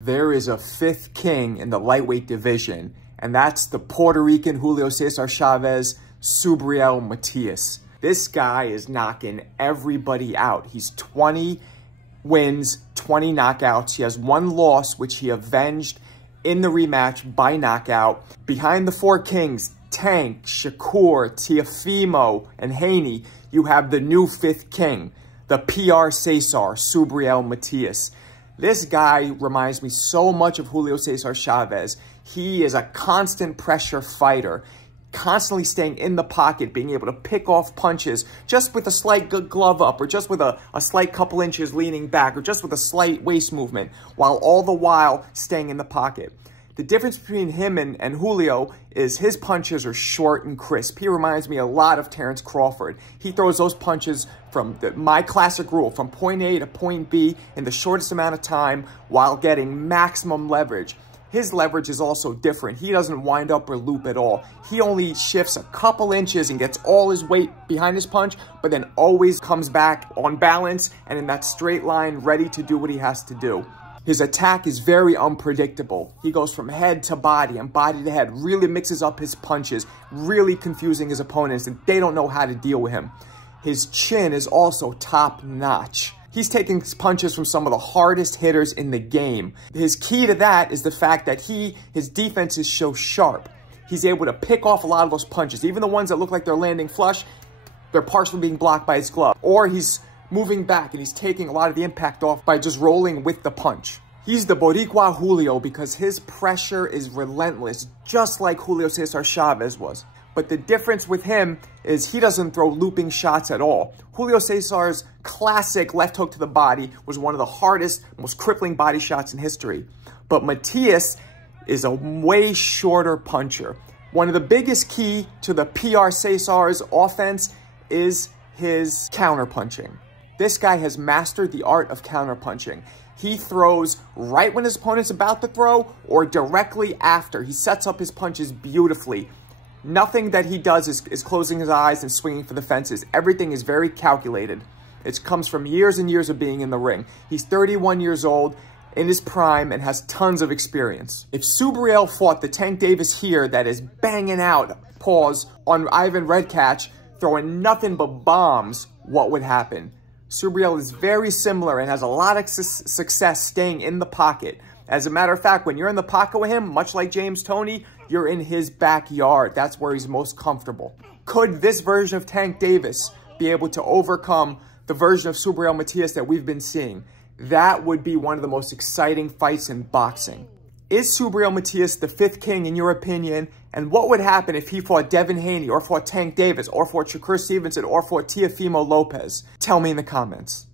There is a fifth king in the lightweight division, and that's the Puerto Rican Julio Cesar Chavez, Subriel Matias. This guy is knocking everybody out. He's 20 wins, 20 knockouts. He has one loss, which he avenged in the rematch by knockout. Behind the four kings, Tank, Shakur, Teofimo, and Haney, you have the new fifth king, the PR Cesar, Subriel Matias. This guy reminds me so much of Julio Cesar Chavez. He is a constant pressure fighter, constantly staying in the pocket, being able to pick off punches just with a slight glove up, or just with a slight couple inches leaning back, or just with a slight waist movement, while all the while staying in the pocket. The difference between him and Julio is his punches are short and crisp. He reminds me a lot of Terrence Crawford. He throws those punches from my classic rule, from point A to point B in the shortest amount of time while getting maximum leverage. His leverage is also different. He doesn't wind up or loop at all. He only shifts a couple inches and gets all his weight behind his punch, but then always comes back on balance and in that straight line, ready to do what he has to do. His attack is very unpredictable. He goes from head to body and body to head, really mixes up his punches, really confusing his opponents, and they don't know how to deal with him. His chin is also top notch. He's taking punches from some of the hardest hitters in the game. His key to that is the fact that his defense is so sharp. He's able to pick off a lot of those punches. Even the ones that look like they're landing flush, they're partially being blocked by his glove. Or he's moving back and he's taking a lot of the impact off by just rolling with the punch. He's the Boricua Julio because his pressure is relentless, just like Julio Cesar Chavez was. But the difference with him is he doesn't throw looping shots at all. Julio Cesar's classic left hook to the body was one of the hardest, most crippling body shots in history. But Matias is a way shorter puncher. One of the biggest key to the PR Cesar's offense is his counterpunching. This guy has mastered the art of counterpunching. He throws right when his opponent's about to throw or directly after. He sets up his punches beautifully. Nothing that he does is closing his eyes and swinging for the fences. Everything is very calculated. It comes from years and years of being in the ring. He's 31 years old, in his prime, and has tons of experience. If Subriel fought the Tank Davis here that is banging out, pause, on Ivan Redkach, throwing nothing but bombs, what would happen? Subriel is very similar and has a lot of success staying in the pocket. As a matter of fact, when you're in the pocket with him, much like James Toney, you're in his backyard. That's where he's most comfortable. Could this version of Tank Davis be able to overcome the version of Subriel Matias that we've been seeing? That would be one of the most exciting fights in boxing. Is Subriel Matias the fifth king in your opinion? And what would happen if he fought Devin Haney, or fought Tank Davis, or fought Shakur Stevenson, or fought Teofimo Lopez? Tell me in the comments.